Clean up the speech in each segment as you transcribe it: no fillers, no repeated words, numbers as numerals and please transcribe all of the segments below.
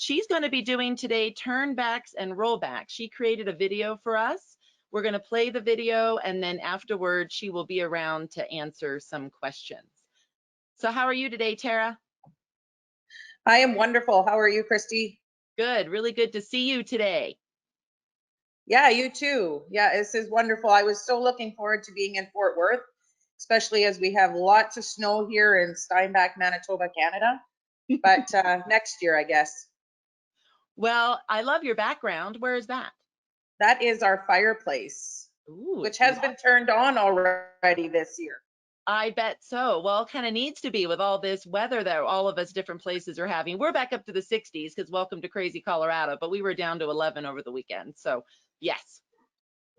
She's going to be doing today turnbacks and rollbacks. She created a video for us. We're going to play the video, and then afterwards she will be around to answer some questions. So how are you today, Tara? I am wonderful. How are you, Christy? Good, really good to see you today. Yeah, you too. Yeah, this is wonderful. I was so looking forward to being in Fort Worth, especially as we have lots of snow here in Steinbach, Manitoba, Canada. But next year, I guess. Well, I love your background. Where is that? That is our fireplace, Ooh, which has been turned on already this year. I bet so. Well, kind of needs to be with all this weather that all of us different places are having. We're back up to the 60s because welcome to crazy Colorado, but we were down to 11 over the weekend. So yes,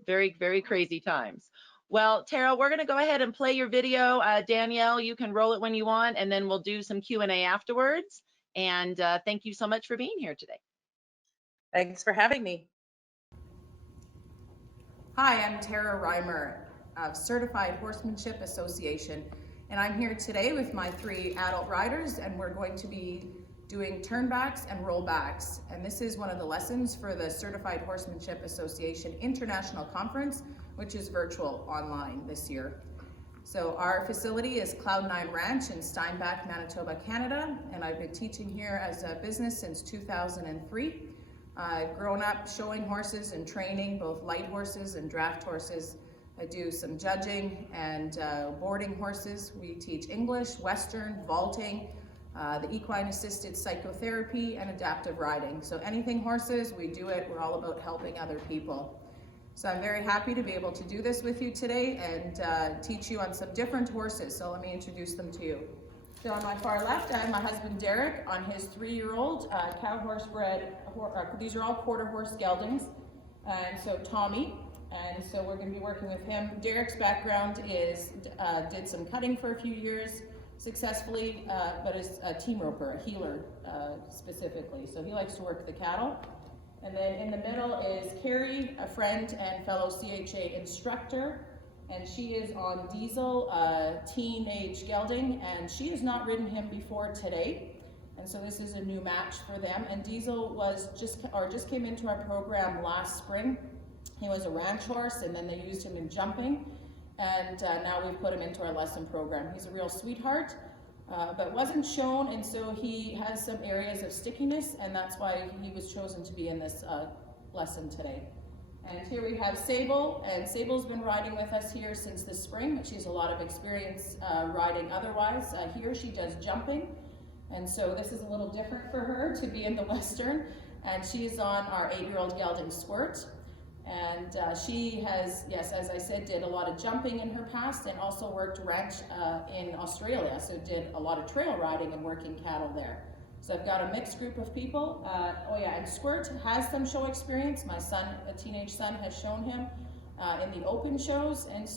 very, very crazy times. Well, Tara, we're going to go ahead and play your video. Danielle, you can roll it when you want, and then we'll do some Q&A afterwards. And thank you so much for being here today. Thanks for having me. Hi, I'm Tara Reimer of Certified Horsemanship Association, and I'm here today with my 3 adult riders, and we're going to be doing turnbacks and rollbacks. And this is one of the lessons for the Certified Horsemanship Association International Conference, which is virtual online this year. So our facility is Cloud9 Ranch in Steinbach, Manitoba, Canada, and I've been teaching here as a business since 2003. I've grown up showing horses and training both light horses and draft horses. I do some judging and boarding horses. We teach English, Western, vaulting, the equine assisted psychotherapy, and adaptive riding. So anything horses, we do it. We're all about helping other people. So I'm very happy to be able to do this with you today and teach you on some different horses. So let me introduce them to you. So on my far left, I have my husband Derek on his 3-year-old cow horse bred. These are all quarter horse geldings, and so Tommy. And so we're going to be working with him. Derek's background is did some cutting for a few years successfully, but is a team roper, a healer specifically. So he likes to work the cattle. And then in the middle is Carrie, a friend and fellow CHA instructor. And she is on Diesel, teenage gelding, and she has not ridden him before today. And so this is a new match for them. And Diesel was just came into our program last spring. He was a ranch horse, and then they used him in jumping. And now we've put him into our lesson program. He's a real sweetheart, but wasn't shown, and so he has some areas of stickiness, and that's why he was chosen to be in this lesson today. And here we have Sable, and Sable's been riding with us here since the spring, but she has a lot of experience riding otherwise. Here she does jumping, and so this is a little different for her to be in the Western, and she's on our 8-year-old gelding Squirt. And she has, yes, as I said, did a lot of jumping in her past and also worked ranch in Australia, so did a lot of trail riding and working cattle there. So I've got a mixed group of people. Oh yeah, and Squirt has some show experience. My son, a teenage son, has shown him in the open shows, and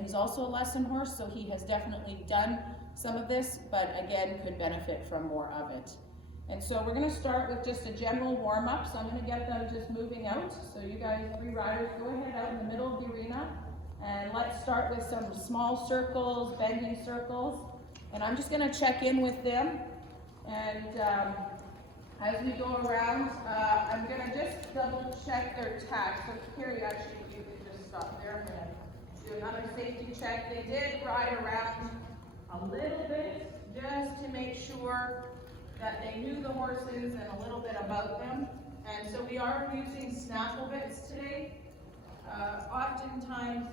he's also a lesson horse, so he has definitely done some of this, but again, could benefit from more of it. And so we're going to start with just a general warm-up, so I'm going to get them just moving out. So you guys, 3 riders, go ahead out in the middle of the arena, and let's start with some small circles, bending circles, and I'm just going to check in with them. And as we go around, I'm going to just double check their tack. So Carrie, actually, if you could just stop there. I'm going to do another safety check. They did ride around a little bit just to make sure that they knew the horses and a little bit about them. And so we are using snaffle bits today. Oftentimes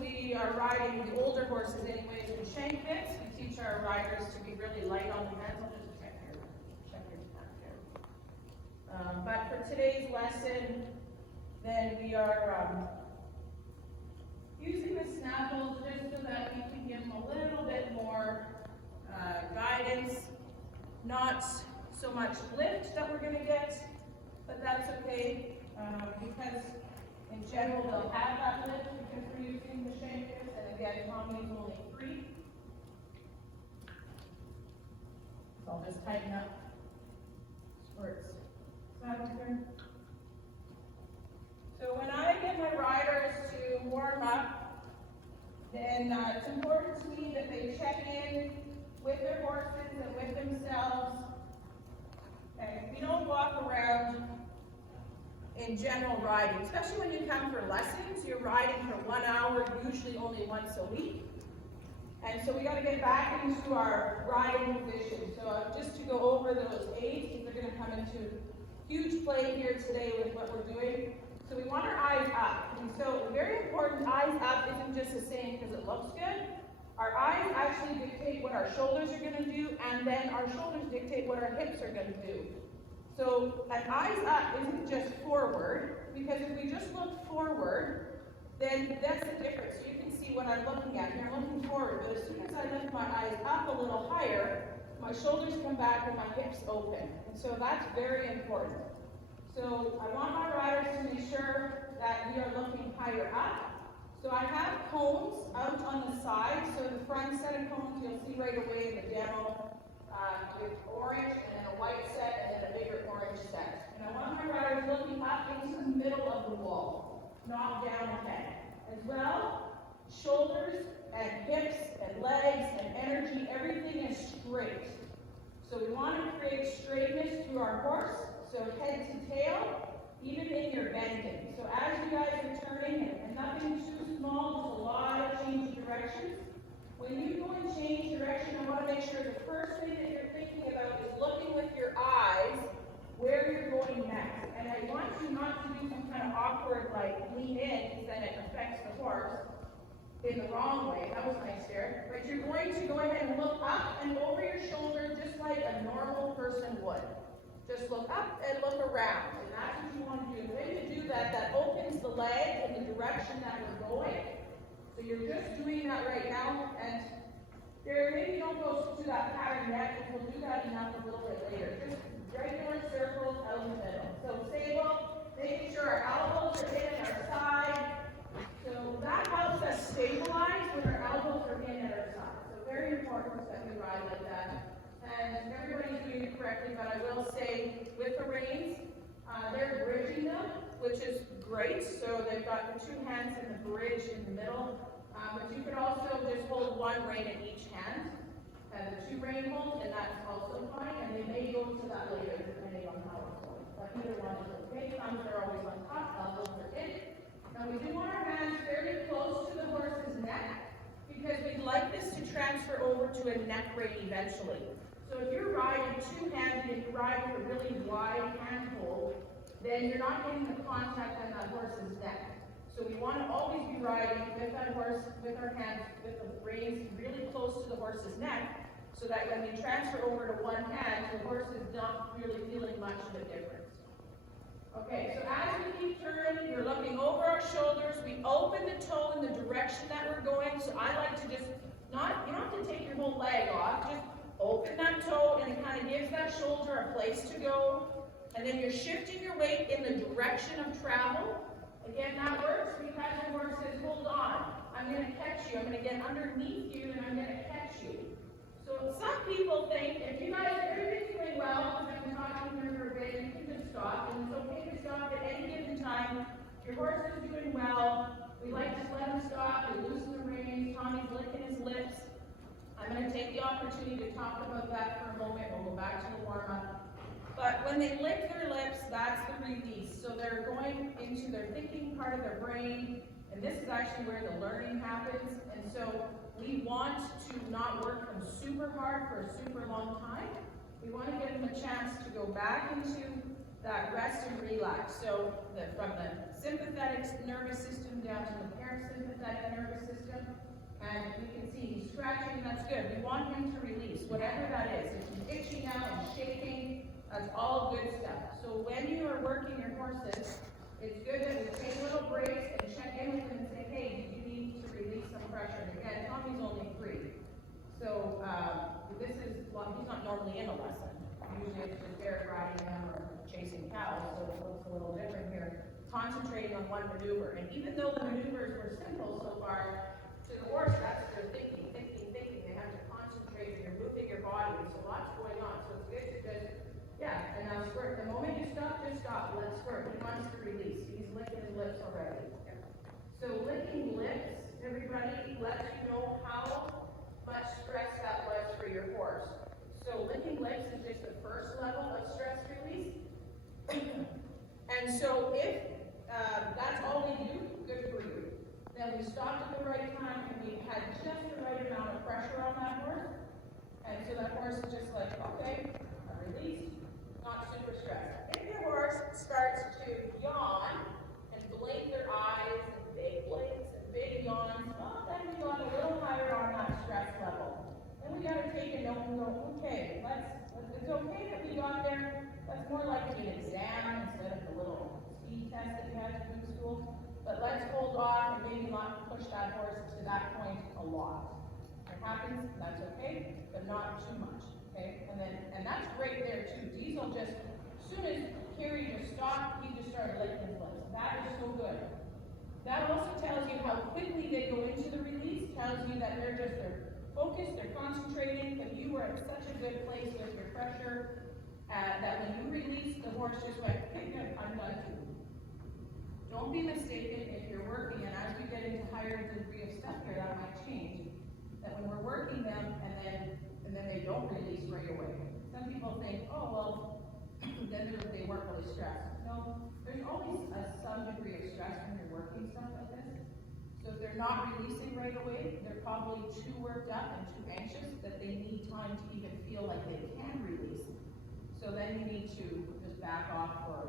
we are riding the older horses anyways with shank bits. We teach our riders to be really light on the hands. I'll just check your tack there. But for today's lesson, then we are using the snaffles just so that we can give them a little bit more guidance, not so much lift that we're going to get, but that's okay because in general they'll have that lift because we're using the shank bits, and again, Tommy is only 3. So I'll just tighten up Squirt's saddle here. So when I get my riders to warm up, then it's important to me that they check in with their horses and with themselves in general riding, especially when you come for lessons. You're riding for 1 hour, usually only once a week. And so we got to get back into our riding position. So just to go over those aids, they're going to come into huge play here today with what we're doing. So we want our eyes up. And so very important, eyes up isn't just a saying because it looks good. Our eyes actually dictate what our shoulders are going to do, and then our shoulders dictate what our hips are going to do. So an eyes up isn't just forward, because if we just look forward, then that's the difference. So you can see what I'm looking at here. I'm looking forward, but as soon as I lift my eyes up a little higher, my shoulders come back and my hips open. And so that's very important. So I want my riders to make sure that we are looking higher up. So I have cones out on the side. So the front set of cones you'll see right away in the demo with orange and then a white set and then a bigger orange set. And I want my riders looking up into the middle of the wall, not down ahead. As well, shoulders and hips and legs and energy, everything is straight. So we want to create straightness through our horse. So head to tail, even in your bending. So as you guys are turning, and nothing too small, just a lot of change directions. When you go and change direction, I want to make sure the first thing that you're thinking about is looking with your eyes where you're going next. And I want you not to do some kind of awkward, like, lean in, because then it affects the horse in the wrong way. That was nice there. But you're going to go ahead and look up and over your shoulder just like a normal person would. Just look up and look around, and that's what you want to do. The way to do that, that opens the leg in the direction that we're going. So you're just doing that right now, and maybe don't go to that pattern yet, because we'll do that enough a little bit later. Just regular circles out in the middle. So stable, making sure our elbows are in at our side. So that helps us stabilize when our elbows are in at our side. So very important that we ride like that. And everybody's doing it correctly, but I will say with the reins, they're bridging them, which is great. So they've got the two hands in the bridge in the middle. But you could also just hold one rein in each hand, and the two rein holds, and that's also fine. And they may go to that later, depending on how it's going. But either one is okay. Thumbs are always on top, elbows are in. Now we do want our hands fairly close to the horse's neck, because we'd like this to transfer over to a neck rein eventually. So if you're riding two-handed and you're riding a really wide handhold, then you're not getting the contact on that horse's neck. So we want to always be riding with that horse, with our hands, with the reins really close to the horse's neck, so that when we transfer over to one hand, the horse is not really feeling much of a difference. Okay, so as we keep turning, we're looking over our shoulders. We open the toe in the direction that we're going. So I like to just, you don't have to take your whole leg off, just open that toe, and it kind of gives that shoulder a place to go. And then you're shifting your weight in the direction of travel. Again, that works because your horse says, hold on, I'm going to catch you. I'm going to get underneath you, and I'm going to catch you. So some people think, if you guys are doing well, because I've been talking here for a bit, you can just stop. And it's okay to stop at any given time. Your horse is doing well. We like to let him stop. We loosen the reins. Tommy's licking his lips. I'm going to take the opportunity to talk about that for a moment. We'll go back to the warm-up. But when they lick their lips, that's the release. So they're going into their thinking part of their brain, and this is actually where the learning happens. And so we want to not work them super hard for a super long time. We want to give them a chance to go back into that rest and relax. So from the sympathetic nervous system down to the parasympathetic nervous system. And we can see he's scratching, that's good. We want him to release, whatever that is. If he's itching out and shaking, that's all good stuff. So when you are working your horses, it's good that we take little breaks and check in with them and say, hey, do you need to release some pressure? And again, Tommy's only 3. So this is, well, he's not normally in a lesson. Usually it's just Derek riding him or chasing cows, so it looks a little different here. Concentrating on one maneuver. And even though the maneuvers were simple so far, to the horse, that's their thinking. They have to concentrate, and you're moving your body. There's a lot going on. So it's good to just, yeah, and now squirt. The moment you stop, just stop. Let's squirt. He wants to release. He's licking his lips already. So licking lips, everybody, lets you know how much stress that was for your horse. So licking lips is just the first level of stress release. And so if okay that we got there? That's more like an exam instead of the little speed test that we had to do in school. But let's hold off and maybe not push that horse to that point a lot. It happens, that's okay, but not too much, okay? And that's great there too. Diesel just, as soon as Carrie just stopped, he just started licking his lips. That is so good. That also tells you how quickly they go into the release, tells you that they're focused, they're concentrating, but you were at such a good place with your pressure that when you release, the horse just went, okay, good, I'm done too. Don't be mistaken if you're working, and as we get into higher degree of stuff here, that might change, that when we're working them and then they don't release right away. Some people think, oh, well, then they weren't really stressed. No, there's always some degree of stress when you're working stuff like this. So if they're not releasing right away, they're probably too worked up and too anxious that they need time to even feel like they can release. So then you need to just back off for a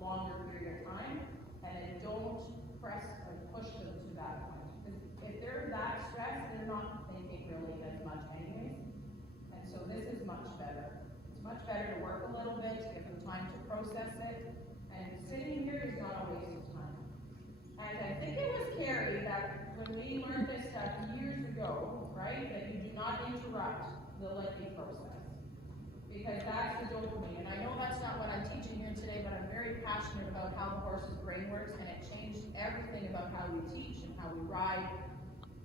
longer period of time, and then don't press and push them to that point. Because if they're that stressed, they're not thinking really as much anyways. And so this is much better. It's much better to work a little bit, to give them time to process it, and sitting here is not a waste of time. And I think it was Carrie that when we learned this stuff years ago, right, that you do not interrupt the licking process. Because that's the dopamine. And I know that's not what I'm teaching here today, but I'm very passionate about how the horse's brain works, and it changed everything about how we teach and how we ride.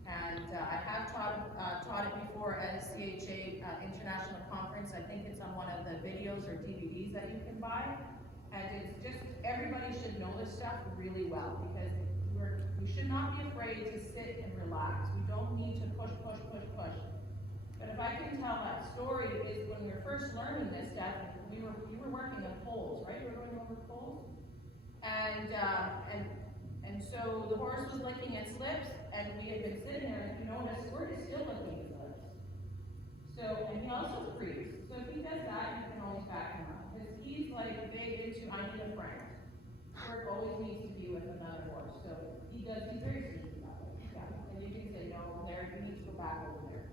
And I have taught it before at a CHA international conference. I think it's on one of the videos or DVDs that you can buy. And it's just, everybody should know this stuff really well, because we should not be afraid to sit and relax. We don't need to push, push, push, push. But if I can tell that story, is when we were first learning this stuff, we were working on poles, right? We were going over poles. And so the horse was licking its lips, and we had been sitting there, and if you notice, Squirt is still licking his lips. So, and he also frees. So if he does that, you can always back him up. Because he's like big into, I need a friend. Squirt always needs to be with another horse. So he's very sneaky that way. Yeah. And you can say, no, there, you need to go back over there.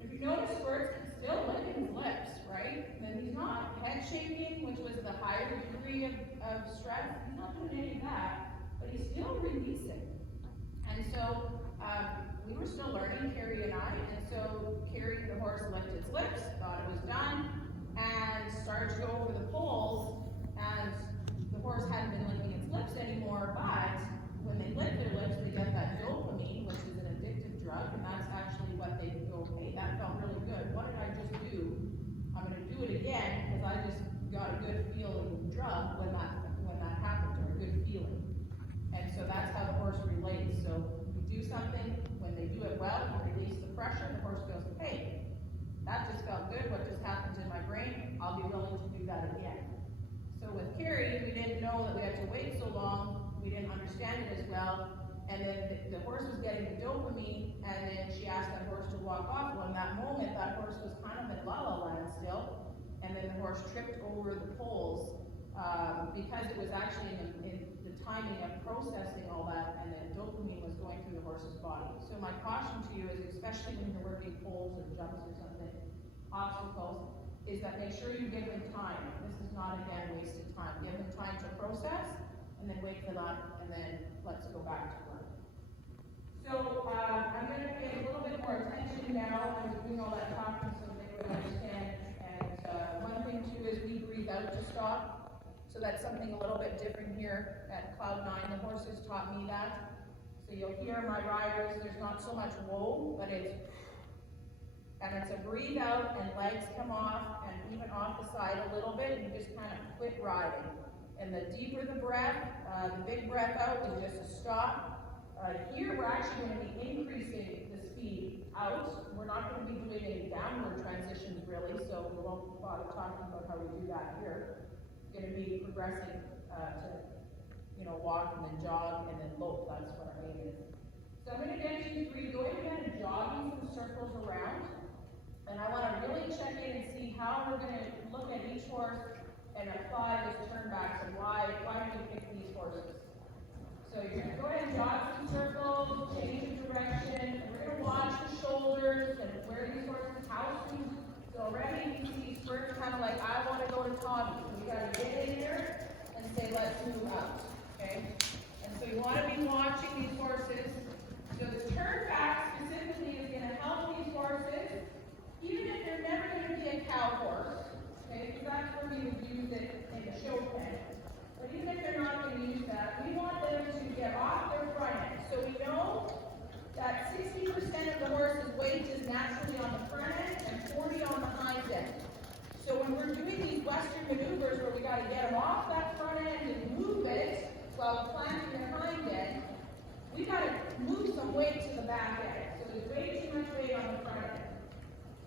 If you notice, Squirt's still licking his lips, right? Then he's not head shaking, which was the higher degree of stress. He's not doing any of that, but he's still releasing. And so we were still learning, Carrie and I, and so Carrie, the horse, licked its lips, thought it was done, and started to go over the poles, and the horse hadn't been licking its lips anymore, but when they lick their lips, they get that dopamine, which is an addictive drug, and that's actually what they go, hey, that felt really good. What did I just do? I'm going to do it again, because I just got a good feeling drug when that happened, or a good feeling. And so that's how the horse relates. So you do something, when they do it well, you release the pressure, the horse goes, hey, that just felt good, what just happened in my brain, I'll be willing to do that again. So with Carrie, we didn't know that we had to wait so long, we didn't understand it as well, and then the horse was getting the dopamine, and then she asked that horse to walk off. Well, in that moment, that horse was kind of in la-la land still, and then the horse tripped over the poles, because it was actually in the timing of processing all that, and then dopamine was going through the horse's body. So my caution to you is, especially when you're working poles or jumps or something, obstacles, is that make sure you give them time. This is not, again, wasted time. Give them time to process, and then wake them up, and then let's go back to work. So I'm going to pay a little bit more attention now. I was doing all that talking so they would understand. And one thing too is we breathe out to stop. So that's something a little bit different here at Cloud 9. The horses taught me that. So you'll hear my riders, there's not so much whoa, but it's a breathe out and legs come off and even off the side a little bit, and you just kind of quit riding. And the deeper the breath, the big breath out is just a stop. Here we're actually going to be increasing the speed out. We're not going to be doing any downward transitions really, so we won't bother talking about how we do that here. Going to be progressing to, walk and then jog and then lope. That's what our aim is. So I'm going to get you three going again and jogging some circles around. And I want to really check in and see how we're going to look at each horse and apply this turnbacks and why do we pick these horses. So you're going to go ahead and jog some circles, change the direction, and we're going to watch the shoulders and where these horses, how soon. So already you can see Spurt's kind of hobby. So we gotta get in there and say, let's move out, okay? And so you wanna be watching these horses. So the turnback specifically is gonna help these horses, even if they're never gonna be a cow horse, okay? Because that's where we would use it in the show pen. But even if they're not gonna use that, we want them to get off their front end. So we know that 60% of the horse's weight is naturally on the front end and 40 on the hind end. So when we're doing these Western maneuvers where we got to get them off that front end and move it while planting their hind end, we got to move some weight to the back end. So there's way too much weight on the front end.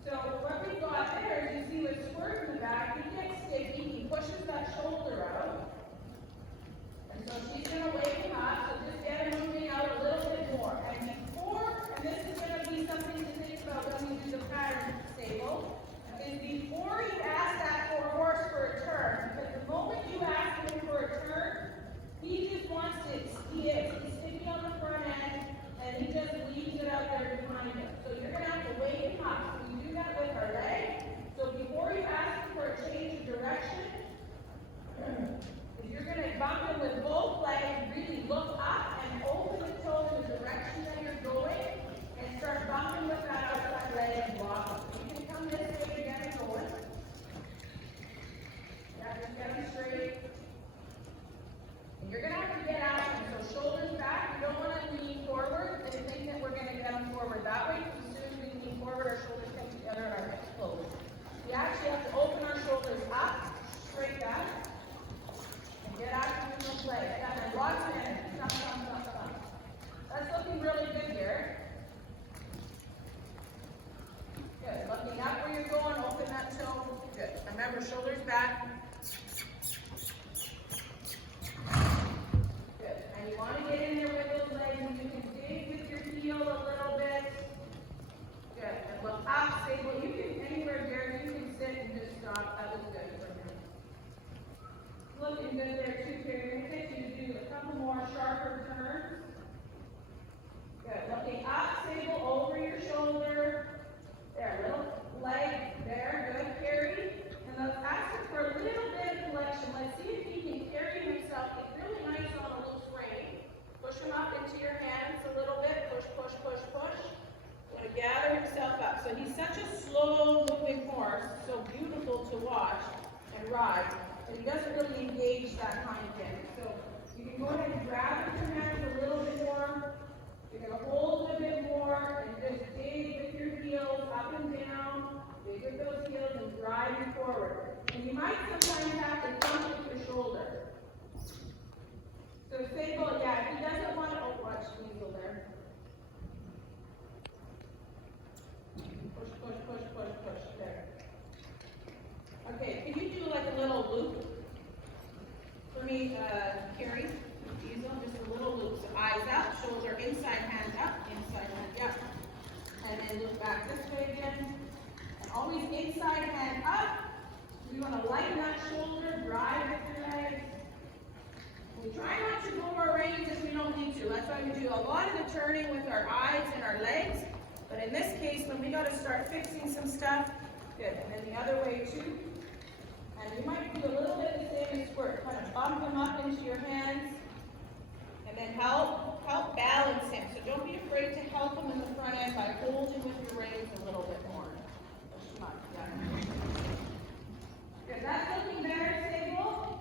So what we've got there is you see with Squirt in the back, he gets sticky, he pushes that shoulder out. And so she's going to wake him up, so just get him moving out a little bit more. And this is going to be something to think about when we do the pattern stable, is before you ask that horse for a turn, because the moment you ask him for a turn, he just wants to, he's sticky on the front end, and he just leaves it out there behind him. So you're going to have to wake him up. So we do that with our leg. So before you ask him for a change of direction, you're going to bump him with both legs, really look up and open the toe in the direction that you're going, and start bumping with that outside leg and block him. You can come this way, get him going. Yeah, just get him straight. And you're going to have to get out him. So shoulders back. You don't want to lean forward and think that we're going to get him forward that way. As soon as we lean forward, our shoulders come together and our hips close. We actually have to open our shoulders up, straight back. Get out of the leg. Got lots of energy. That's looking really good here. Good. Looking up where you're going, open that toe. Good. Remember, shoulders back. Good. And you want to get in there with those legs, and you can dig with your heel a little bit. Good. And look up, stable. You can, anywhere here, you can sit and just stop. That was good. Looking good there too, Carrie. I'm going to get you to do a couple more sharper turns. Good. Looking up, stable, over your shoulder. There, little leg there. Good, Carrie. And let's ask him for a little bit of collection. Let's see if he can carry himself. Get really nice on a loose frame. Push him up into your hands a little bit. Push, push, push, push. Going to gather himself up. So he's such a slow-moving horse. So beautiful to watch and ride. But he doesn't really engage that hind end. So you can go ahead and grab with your hands a little bit more. You're going to hold a bit more and just dig with your heels up and down. Dig with those heels and drive you forward. And you might sometimes have to come with your shoulder. So stable, yeah, if he doesn't want to, oh, watch Weasel there. Push, push, push, push, push, there. Okay, can you do like a little loop for me, Carrie? Diesel, just a little loop. So eyes up, shoulder inside, hand up, inside, hand up. And then look back this way again. And always inside, hand up. We want to lighten that shoulder, drive with your legs. We try not to go more range if we don't need to. That's why we do a lot of the turning with our eyes and our legs. But in this case, when we got to start fixing some stuff, good. And then the other way too. And you might do a little bit the same as Squirt. Kind of bump him up into your hands. And then help balance him. So don't be afraid to help him in the front end by holding with your reins a little bit more. Push him up. Yeah. Good. That's looking better, stable.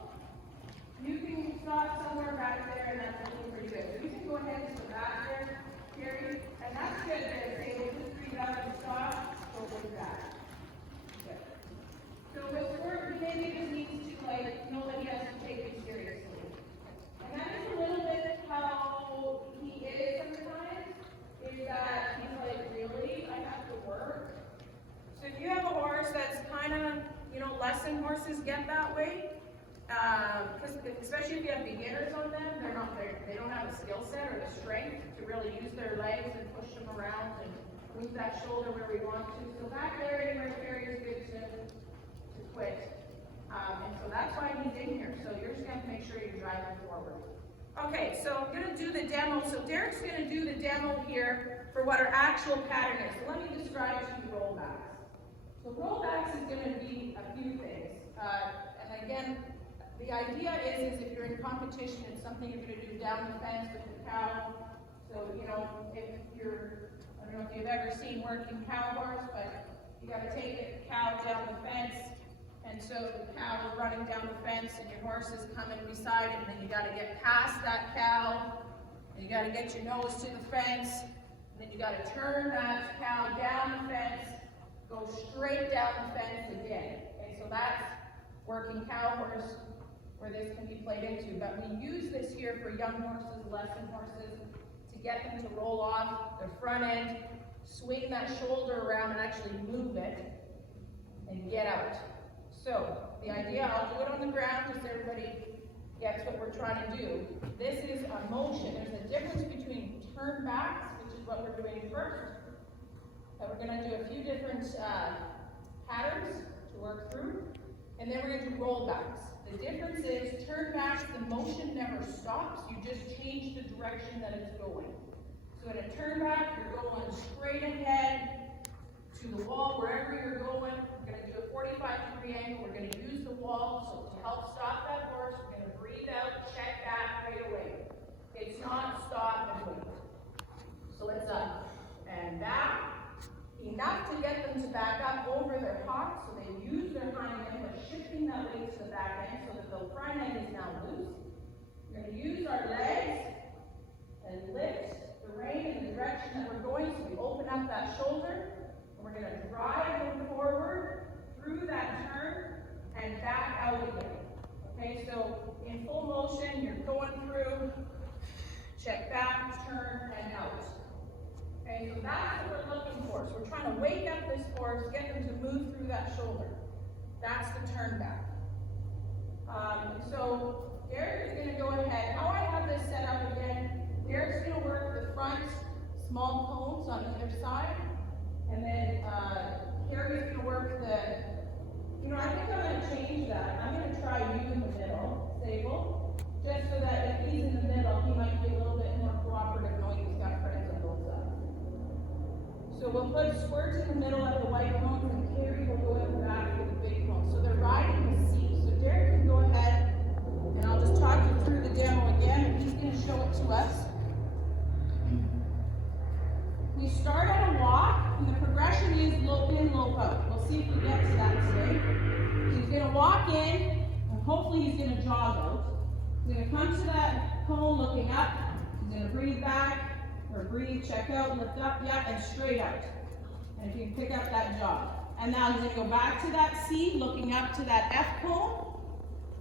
You can stop somewhere back there, and that's looking pretty good. So you can go ahead and go back there, Carrie. And that's good there, stable. Just breathe out and stop. Go back. Good. So with Squirt, he maybe just needs to know that he has to take it seriously. And that is a little bit how he is sometimes, is that he's like, really? I have to work? So if you have a horse that's kind of, lesson horses get that way, because especially if you have beginners on them, they don't have the skill set or the strength to really use their legs and push them around and move that shoulder where we want to. So back there, anywhere Carrie is good to quit. And so that's why he's in here. So you're just going to make sure you're driving forward. Okay, so I'm going to do the demo. So Derek's going to do the demo here for what our actual pattern is. So let me describe to you rollbacks. So rollbacks is going to be a few things. And I again, the idea is if you're in competition, it's something you're going to do down the fence with the cow. So, you know, if you're, I don't know if you've ever seen working cow horse, but you got to take the cow down the fence. And so the cow is running down the fence and your horse is coming beside it, and then you got to get past that cow, and you got to get your nose to the fence, and then you got to turn that cow down the fence, go straight down the fence again. Okay, so that's working cow horse, where this can be played into. But we use this here for young horses, lesson horses, to get them to roll off their front end, swing that shoulder around and actually move it, and get out. So the idea, I'll do it on the ground just so everybody gets what we're trying to do. This is a motion. There's a difference between turnbacks, which is what we're doing first. And we're going to do a few different patterns to work through. And then we're going to do rollbacks. The difference is turnbacks, the motion never stops. You just change the direction that it's going. So in a turnback, you're going straight ahead to the wall, wherever you're going. We're going to do a 45-degree angle. We're going to use the wall. So to help stop that horse, we're going to breathe out, check back right away. It's not stop and wait. So it's up and back. Enough to get them to back up over their hocks, so they use their hind end, but shifting that weight to the back end so that the front end is now loose. We're going to use our legs and lift the rein in the direction that we're going, so we open up that shoulder, and we're going to drive them forward through that turn and back out again. Okay, so in full motion, you're going through, check back, turn, and out. Okay, so that's what we're looking for. So we're trying to wake up this horse, get them to move through that shoulder. That's the turn back. So Derek is going to go ahead. How I have this set up again, Derek's going to work the front small cones on either side. And then Carrie's going to work the, you know, I think I'm going to change that. I'm going to try you in the middle, Sable, just so that if he's in the middle, he might be a little bit more cooperative knowing he's got friends on both sides. So we'll put Squirt in the middle of the white cones, and Carrie will go in the back with the big cones. So they're riding the seat. So Derek can go ahead, and I'll just talk you through the demo again, and he's going to show it to us. We start at a walk, and the progression is lope in, lope out. We'll see if we get to that today. So he's going to walk in, and hopefully he's going to jog out. He's going to come to that cone looking up. He's going to breathe back. Or breathe, check out, lift up, yeah, and straight out. And if you can pick up that jog. And now he's going to go back to that C, looking up to that F cone.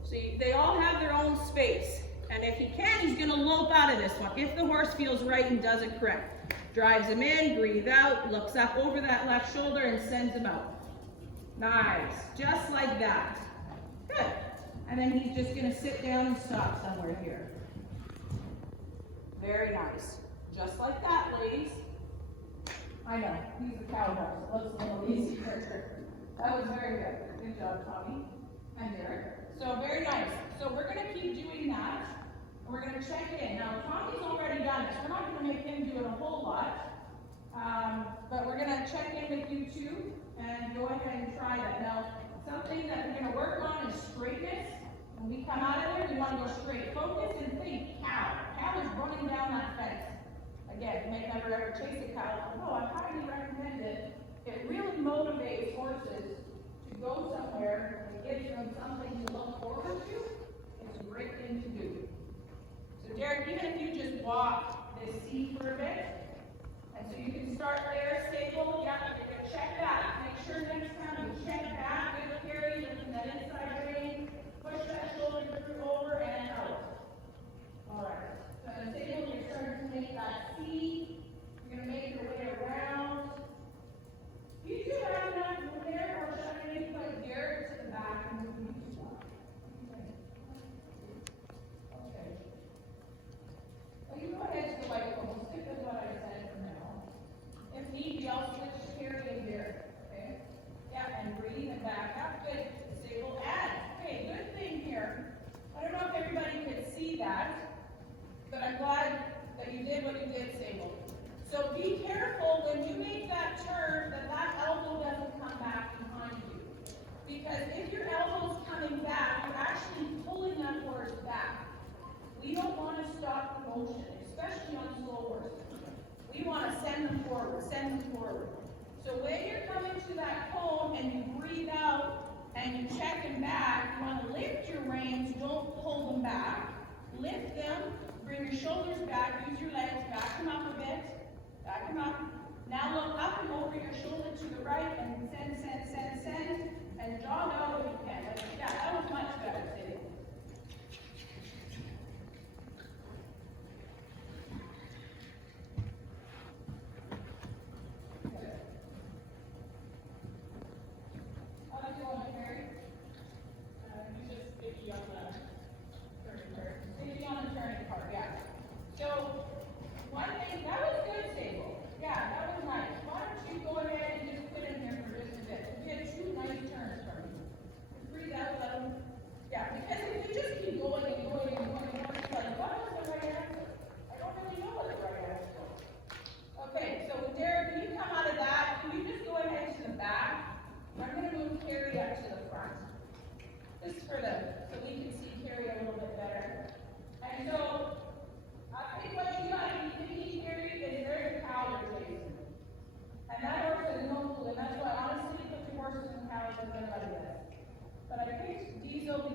So they all have their own space. And if he can, he's going to lope out of this one, if the horse feels right and does it correct. Drives him in, breathe out, looks up over that left shoulder and sends him out. Nice, just like that. Good. And then he's just going to sit down and stop somewhere here. Very nice. Just like that, ladies. I know, he's the cow horse. It looks a little easier. That was very good. Good job, Tommy and Derek. So very nice. So we're going to keep doing that. And we're going to check in. Now, Tommy's already done it, so we're not going to make him do it a whole lot. But we're going to check in with you too and go ahead and try that. Now, something that we're going to work on is straightness. When we come out of there, we want to go straight. Focus and think cow. Cow is running down that fence. Again, you may never ever chase a cow. No, I highly recommend it. It really motivates horses to go somewhere and gives them something to look forward to. It's a great thing to do. So Derek, even if you just walk this seat for a bit, and so you can start there, stable, yeah, you're going to check back. Make sure next time you check back, good carry, lifting that inside rein, push that shoulder through over and out. All right. So in the table, you're starting to make that C. You're going to make your way around. You do have enough room there, or should I maybe put Garrett to the back and move you to one? motion, especially on slow horses. We want to send them forward, send them forward. So when you're coming to that cone and you breathe out and you check them back, you want to lift your reins, don't pull them back. Lift them, bring your shoulders back, use your legs, back them up a bit, back them up. Now look up and over your shoulder to the right and send, send, send, send, and jog out if you can. Yeah, that was much better, Sadie.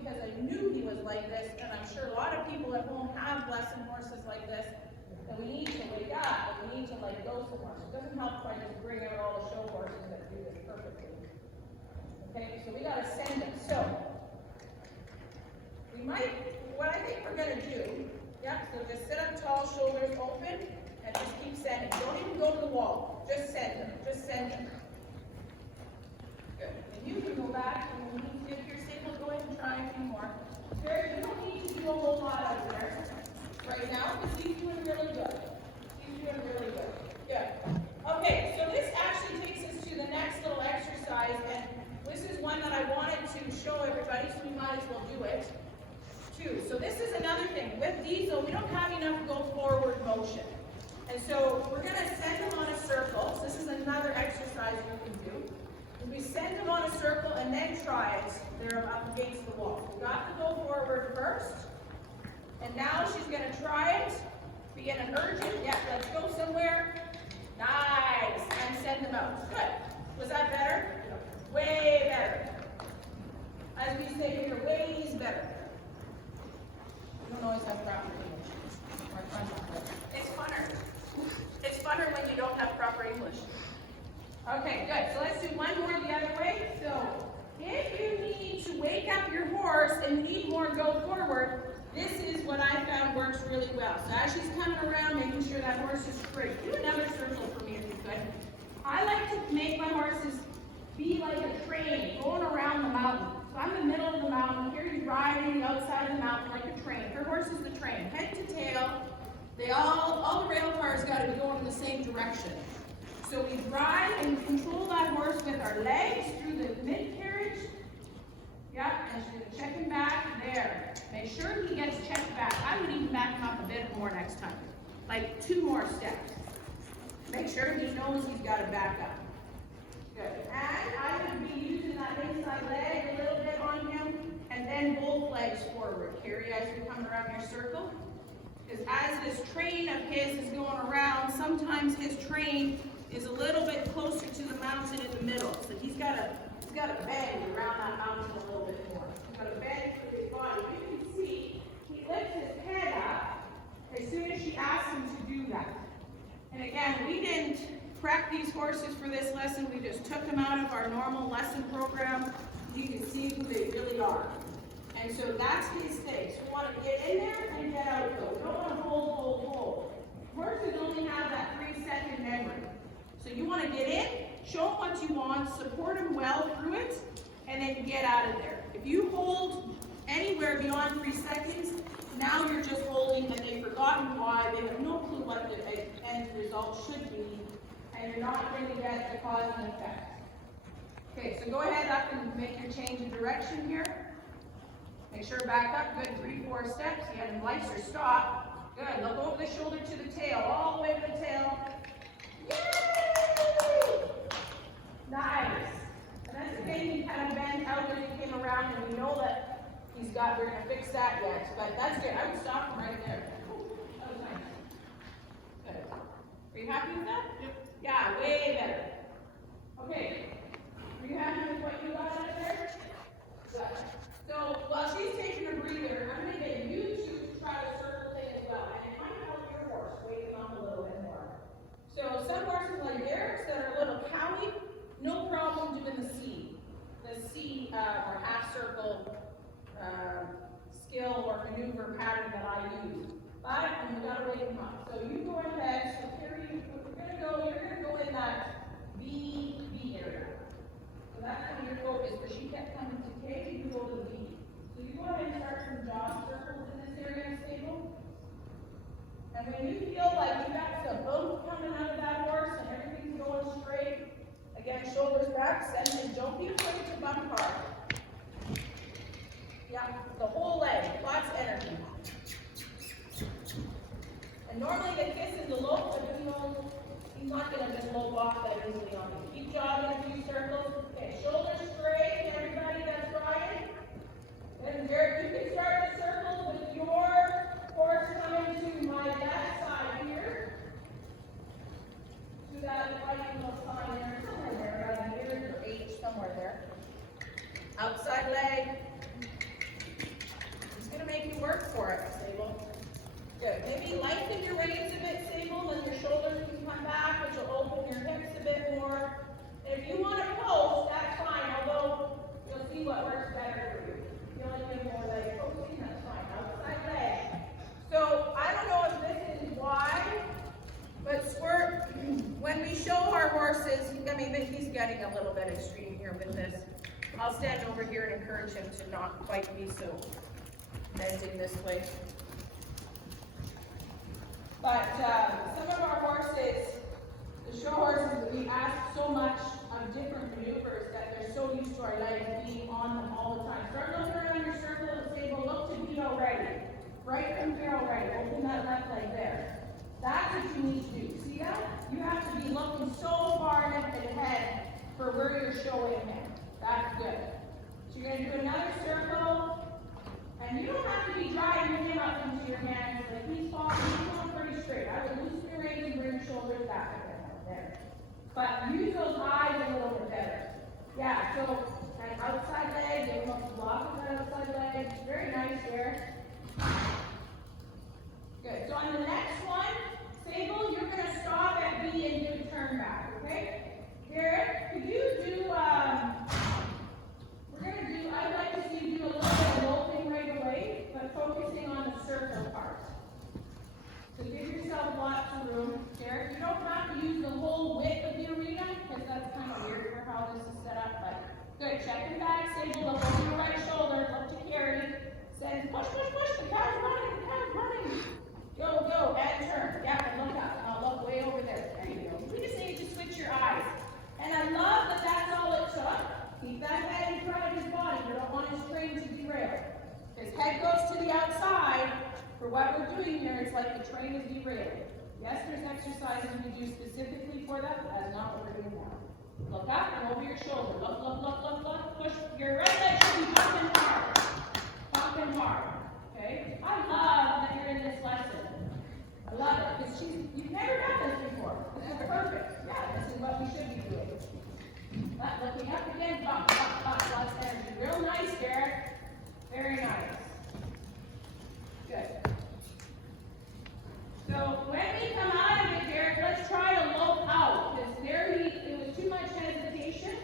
Because I knew he was like this, and I'm sure a lot of people at home have lesson horses like this, and we need to wake up, and we need to let go some more. So it doesn't help if I just bring out all the show horses that do this perfectly. Okay, so we gotta send them. So we might, what I think we're gonna do, so just sit up tall, shoulders open, and just keep sending. Don't even go to the wall. Just send them. Just send them. Good. And you can go back and if you're stable, go ahead and try a few more. Jared, you don't need to do a whole lot out there right now because he's doing really good. He's doing really good. Good. Okay, so this actually takes us to the next little exercise, and this is one that I wanted to show everybody, so we might as well do it too. So this is another thing. With diesel, we don't have enough go forward motion. And so we're going to send them on a circle. So this is another exercise you can do. We send them on a circle and then try it. They're up against the wall. We got to go forward first. And now she's going to try it. Be in an urgent. Yeah, let's go somewhere. Nice. And send them out. Good. Was that better? Way better. As we say here, ways better. You don't always have proper English. It's funner. It's funner when you don't have proper English. Okay, good. So let's do one more the other way. So if you need to wake up your horse and need more go forward, this is what I found works really well. So as she's coming around, making sure that horse is straight. Do another circle for me if you could. I like to make my horses be like a train going around the mountain. So I'm in the middle of the mountain. Here you're riding the outside of the mountain like a train. Her horse is the train, head to tail. All the rail cars got to be going in the same direction. So we drive and control that horse with our legs through the mid-carriage. Yep, and she's going to check him back there. Make sure he gets checked back. I would even back him up a bit more next time. Like 2 more steps. Make sure he knows he's got to back up. Good. And I would be using that inside leg a little bit on him, and then both legs forward. Carry as we come around your circle. Because as this train of his is going around, sometimes his train is a little bit closer to the mountain in the middle. So he's got to bend around that mountain a little bit more. He's got to bend through his body. You can see he lifts his head up as soon as she asks him to do that. And again, we didn't prep these horses for this lesson. We just took them out of our normal lesson program. You can see who they really are. And so that's his thing. So we want to get in there and get out though. We don't want to hold. Horses only have that 3-second memory. So you want to get in, show them what you want, support them well through it, and then get out of there. If you hold anywhere beyond 3 seconds, now you're just holding and they've forgotten why, they have no clue what the end result should be, and you're not going to get the cause and effect. Okay, so go ahead up and make your change of direction here. Make sure back up, good, 3-4 steps. You had a nicer stop. Good, look over the shoulder to the tail, all the way to the tail. Yay! Nice. And that's the thing, he kind of bent out when he came around, and we know that we're going to fix that yet, but that's good. I would stop him right there. That was nice. Are you happy with that? Yep. Yeah, way better. Okay. Are you happy with what you got out there? Good. So while she's taking a breather, I'm going to get you two to try the circle thing as well. And find out your horse, wake him up a little bit more. So some horses like Derek's that are a little cowy, no problem doing the C. The C or half circle skill or maneuver pattern that I use. But we got to wake him up. So you go ahead. So Carrie, you're gonna go in that B area. So that's when your focus, but she kept coming to K, you go to B. So you go ahead and start some jog circles in this area, stable. And when you feel like you got some bump coming out of that horse and everything's going straight, again, shoulders back, send, don't be afraid to bump hard. Yeah, the whole leg, lots of energy. And normally the kiss is a low, but you know, he's not going to just low off that easily on you. Keep jogging a few circles. Okay, shoulders straight, everybody that's riding. And Jared, you can start the circles with your horse coming to my left side here. To that right little sign there, somewhere there, right here, or H, somewhere there. Outside leg. He's going to make you work for it, Sable. Good. Maybe lengthen your reins a bit, Sable, and your shoulders can come back, which will open your hips a bit more. And if you want to post, that's fine, although you'll see what works better for you. If you feel like you're more leg posting, that's fine. Outside leg. So I don't know if this is why, but when we show our horses, I mean, he's getting a little bit extreme here with this. I'll stand over here and encourage him to not quite be so bending this way. But some of our horses, the show horses, we ask so much of different maneuvers that they're so used to our legs being on them all the time. Start looking around your circle and say, well, look to be already. Right from here already. Open that left leg there. That's what you need to do. See that? You have to be looking so far ahead for where you're showing him. That's good. So you're going to do another circle. And you don't have to be driving him up into your hands like he's falling. He's going pretty straight. I would loosen your reins and bring your shoulders back a bit there. But use those eyes a little bit better. Yeah, so an outside leg, they want to block with that outside leg. Very nice there. Good. So on the next one, Sable, you're going to stop at B and do a turn back, okay? Garrett, could you do, I'd like to see you do a little bit of loping right away, but focusing on the circle part. So give yourself lots of room. Garrett, you don't have to use the whole width of the arena, because that's kind of weird for how this is set up, but good. Check your back, Sable, look over your right shoulder, look to carry. Says, push, push, push, the cow's running. Go, and turn. Yeah, and look up. I'll look way over there. There you go. We just need to switch your eyes. And I love that that's all it took. Keep that head in front of his body. You don't want his train to derail. His head goes to the outside. For what we're doing here, it's like the train is derailing. Yes, there's exercises we do specifically for that, but that's not what we're doing now. Look up and over your shoulder. Look. Push. Your right leg should be pumping hard. Pumping hard. Okay? I love that you're in this lesson. I love it, because you've never done this before. This is perfect. Yeah, this is what we should be doing. Looking up again, bump, lots of energy. Real nice, Garrett. Very nice. Good. So when we come out of it, Garrett, let's try to lope out. Because there was too much hesitation.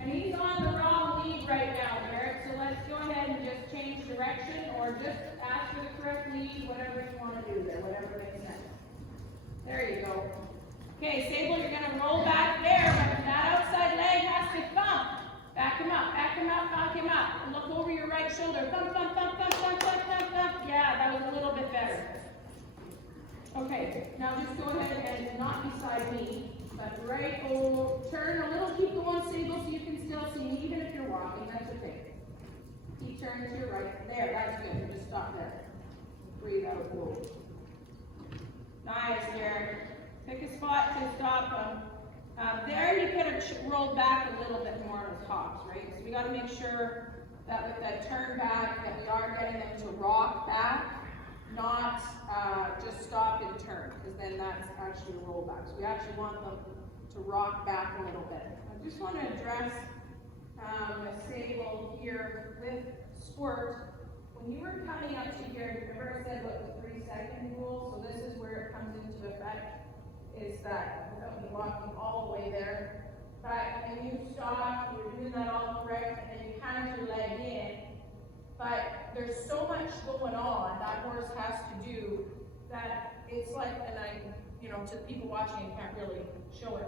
And he's on the wrong lead right now, Garrett. So let's go ahead and just change direction, or just ask for the correct lead, whatever you want to do there, whatever makes sense. There you go. Okay, Sable, you're going to roll back there, but that outside leg has to thump. Back him up, back him up. And look over your right shoulder. Thump. Yeah, that was a little bit better. Okay, now just go ahead and not beside me, but right over, turn a little, keep going, Sable, so you can still see me, even if you're walking, that's okay. Keep turning to your right. There, that's good. Just stop there. Breathe out. Whoa. Nice, Derek. Pick a spot to stop them. There you could have rolled back a little bit more on his hops, right? So we got to make sure that with that turn back that we are getting them to rock back. not just stop and turn, because then that's actually a rollback. So we actually want them to rock back a little bit. I just want to address a sable here with squirt. When you were coming up to here, remember I said about the 3-second rule? So this is where it comes into effect, is that without me walking all the way there. But when you stop, you're doing that all correct, and then you hand your leg in. But there's so much going on that horse has to do that it's like, and I, to people watching, I can't really show it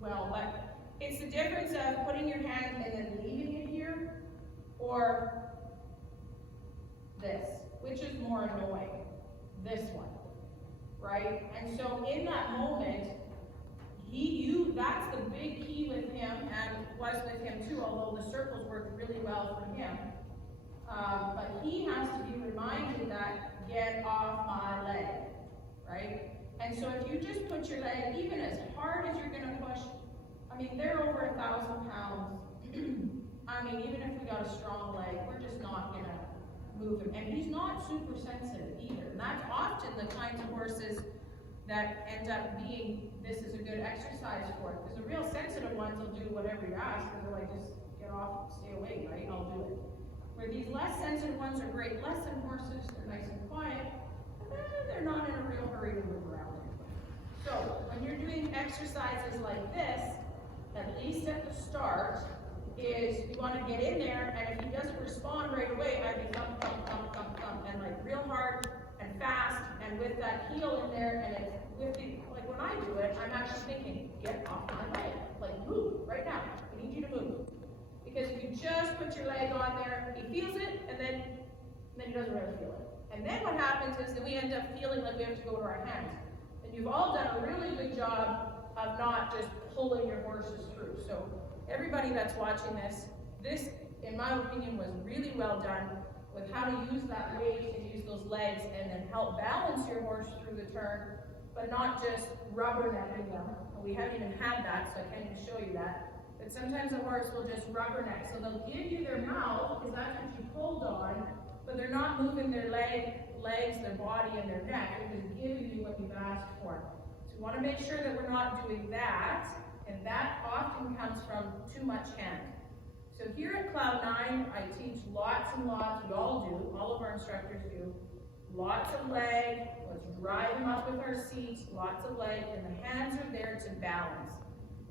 well, but it's the difference of putting your hand and then leaving it here, or this, which is more annoying, this one, right? And so in that moment, that's the big key with him, and was with him too, although the circles worked really well for him. But he has to be reminded that, get off my leg, right? And so if you just put your leg, even as hard as you're gonna push, I mean, they're over 1,000 pounds. I mean, even if we got a strong leg, we're just not gonna move him. And he's not super sensitive either. And that's often the kinds of horses that end up being, this is a good exercise for it. Because the real sensitive ones will do whatever you ask, because they're like, just get off, stay away, right? I'll do it. Where these less sensitive ones are great lesson horses, they're nice and quiet, and they're not in a real hurry to move around anyway. So when you're doing exercises like this, at least at the start, is you want to get in there, and if he doesn't respond right away, I'd be thump, thump, thump, thump, thump, and like real hard and fast, and with that heel in there, and it's with the, like when I do it, I'm actually thinking, get off my leg, like move right now. I need you to move. Because if you just put your leg on there, he feels it, and then he doesn't really feel it. And then what happens is that we end up feeling like we have to go to our hands. And you've all done a really good job of not just pulling your horses through. So everybody that's watching this, in my opinion, was really well done with how to use that weight and use those legs and then help balance your horse through the turn, but not just rubbernecking them. We haven't even had that, so I can't even show you that. But sometimes a horse will just rubberneck. So they'll give you their mouth, because that's what you pulled on, but they're not moving their legs, their body, and their neck. They're just giving you what you've asked for. So we want to make sure that we're not doing that, and that often comes from too much hand. So here at Cloud 9, I teach lots and lots, we all do, all of our instructors do, lots of leg, let's drive them up with our seat, lots of leg, and the hands are there to balance.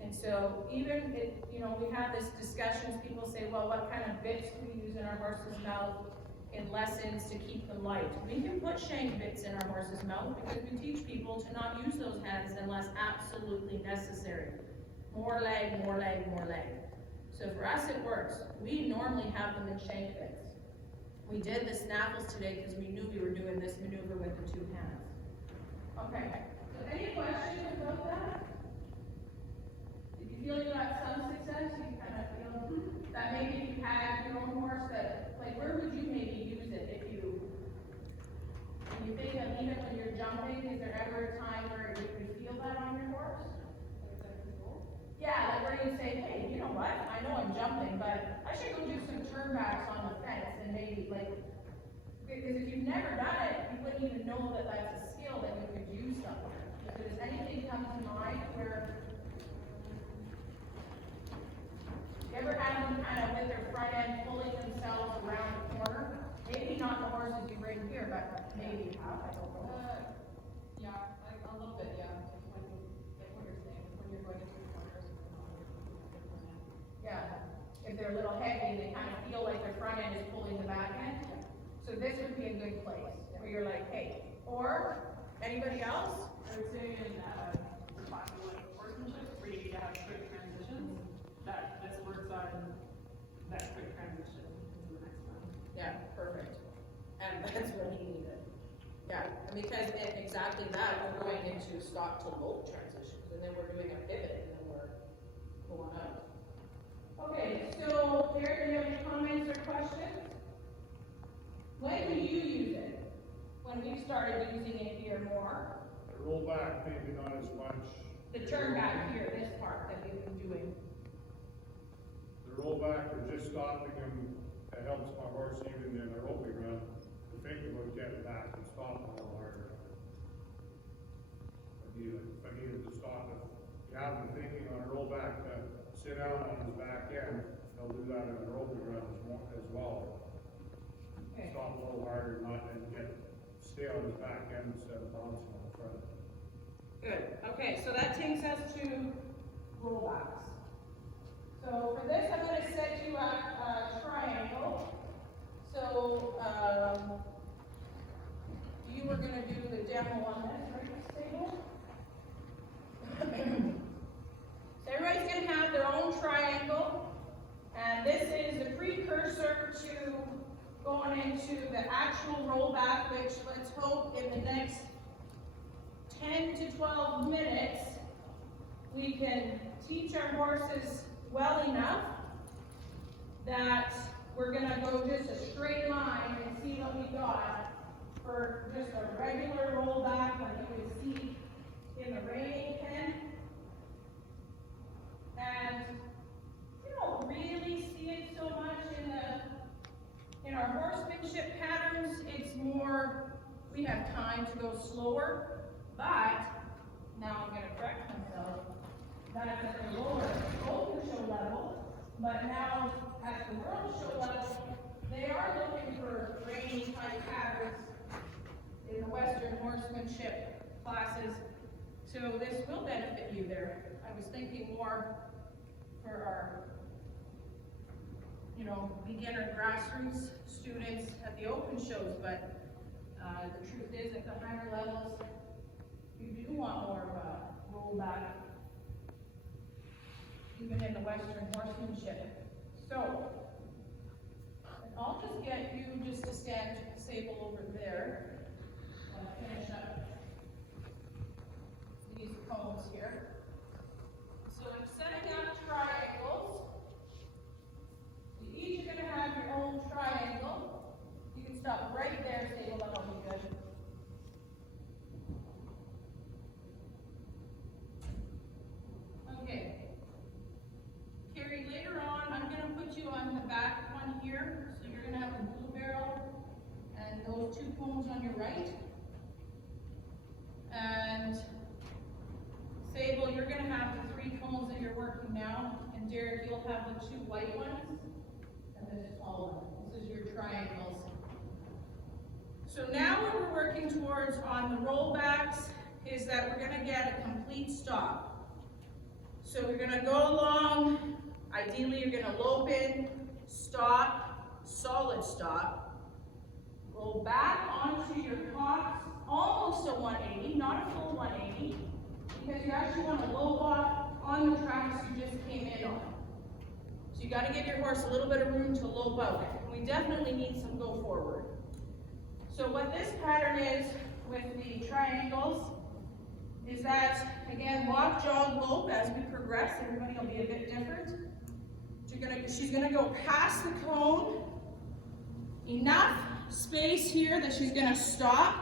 And so even if, we have this discussions, people say, well, what kind of bits do we use in our horse's mouth in lessons to keep them light? We can put shank bits in our horse's mouth because we teach people to not use those hands unless absolutely necessary. More leg, more leg, more leg. So for us it works. We normally have them in shank bits. We did the snaffles today because we knew we were doing this maneuver with the two hands. Okay, so any questions about that? Feel you got some success, you kind of feel that maybe if you had your own horse that, like where would you maybe use it if you think of even when you're jumping, is there ever a time where you feel that on your horse? Yeah, like where you say, hey, you know what, I know I'm jumping, but I should go do some turnbacks on the fence and maybe like, because if you've never done it, you wouldn't even know that that's a skill that you could use somewhere. So does anything come to mind where you ever had them kind of with their front end pulling themselves around the corner? Maybe not the horses you bring here, but maybe you have, I don't know. Yeah, a little bit, yeah. Like what you're saying, when you're going into the corners. Yeah, if they're a little heavy, they kind of feel like their front end is pulling the back end. So this would be a good place where you're like, hey, or anybody else? I would say in classes like horsemanship, where you need to have quick transitions, that this works on that quick transition into the next one. Yeah, perfect. And that's what he needed. Yeah, and because exactly that, we're going into stop to lope transitions, and then we're doing a pivot, and then we're going out. Okay, so Derek, do you have any comments or questions? When do you use it? When we started using it here more? The rollback, maybe not as much. The turn back here, this part that we've been doing. The rollback or just stopping them, that helps my horse even in a roping run. To think about getting back and stopping. stop a little harder. If I needed to stop it, you have him thinking on a rollback to sit down on his back end, he'll do that in a roping run as well. Okay. Stop a little harder, not and stay on his back end instead of bouncing on the front. Good. Okay, so that takes us to rollbacks. So for this, I'm going to set you at a triangle. So you were going to do the demo on this, right, Stable? So everybody's going to have their own triangle, and this is a precursor to going into the actual rollback, which let's hope in the next 10 to 12 minutes we can teach our horses well enough that we're going to go just a straight line and see what we got for just a regular rollback like you would see in the reining pen. And you don't really see it so much in our horsemanship patterns. It's more we have time to go slower, but now I'm going to correct myself. That's at the lower open show level, but now at the world show level, they are looking for reining type patterns in the Western horsemanship classes. So this will benefit you there. I was thinking more for our, beginner grassroots students at the open shows, but the truth is at the higher levels, you do want more of a rollback, even in the Western horsemanship. So, I'll just get you just to stand Sable over there and finish up these cones here. So I'm setting up triangles. You each are going to have your own triangle. You can stop right there, Sable, that'll be good. Okay. Carrie, later on, I'm going to put you on the back one here. So you're going to have the blue barrel and those two cones on your right. And Sable, you're going to have the three cones that you're working now. And Derek, you'll have the two white ones and this tall one. This is your triangles. So now what we're working towards on the rollbacks is that we're going to get a complete stop. So you're going to go along, ideally you're going to lope in, stop, solid stop, roll back onto your hocks, almost a 180, not a full 180, because you actually want to lope off on the tracks you just came in on. So you got to give your horse a little bit of room to lope out. And we definitely need some go forward. So what this pattern is with the triangles is that, again, walk, jog, lope as we progress. Everybody will be a bit different. She's gonna go past the cone. Enough space here that she's gonna stop.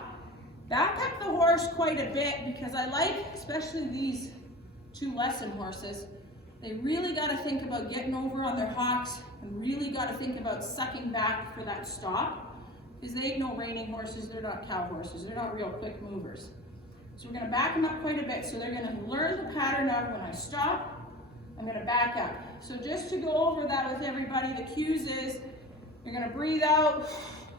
Back up the horse quite a bit because I like, especially these two lesson horses, they really gotta think about getting over on their hocks and really gotta think about sucking back for that stop. Because they ain't no reining horses, they're not cow horses, they're not real quick movers. So we're going to back them up quite a bit. So they're going to learn the pattern of when I stop, I'm going to back up. So just to go over that with everybody, the cues is you're going to breathe out.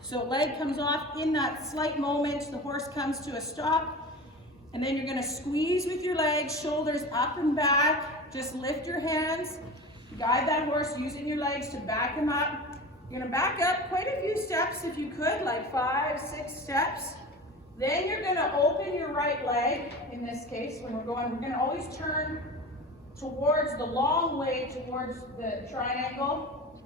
So leg comes off in that slight moment, the horse comes to a stop. And then you're going to squeeze with your legs, shoulders up and back. Just lift your hands, guide that horse using your legs to back him up. You're going to back up quite a few steps if you could, like 5, 6 steps. Then you're going to open your right leg. In this case, when we're going to always turn towards the long way towards the triangle.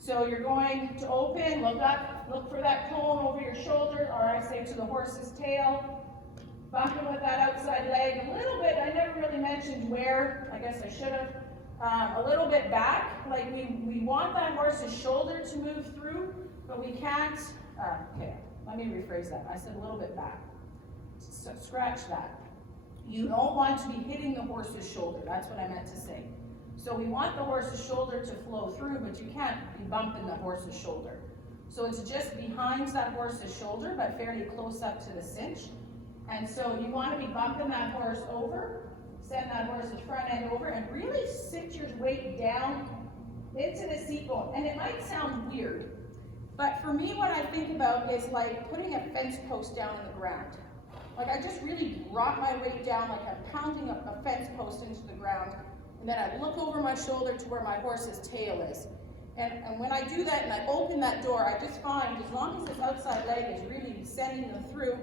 So you're going to open, look up, look for that cone over your shoulder, or I say to the horse's tail. Bumping with that outside leg a little bit. I never really mentioned where. I guess I should have. A little bit back, like we want that horse's shoulder to move through, but we can't, okay, let me rephrase that. I said a little bit back. So scratch that. You don't want to be hitting the horse's shoulder. That's what I meant to say. So we want the horse's shoulder to flow through, but you can't be bumping the horse's shoulder. So it's just behind that horse's shoulder, but fairly close up to the cinch. And so you want to be bumping that horse over, send that horse's front end over, and really sit your weight down into the seat bone. And it might sound weird, but for me, what I think about is like putting a fence post down in the ground. Like I just really drop my weight down like I'm pounding a fence post into the ground, and then I look over my shoulder to where my horse's tail is. And when I do that and I open that door, I just find as long as this outside leg is really sending them through,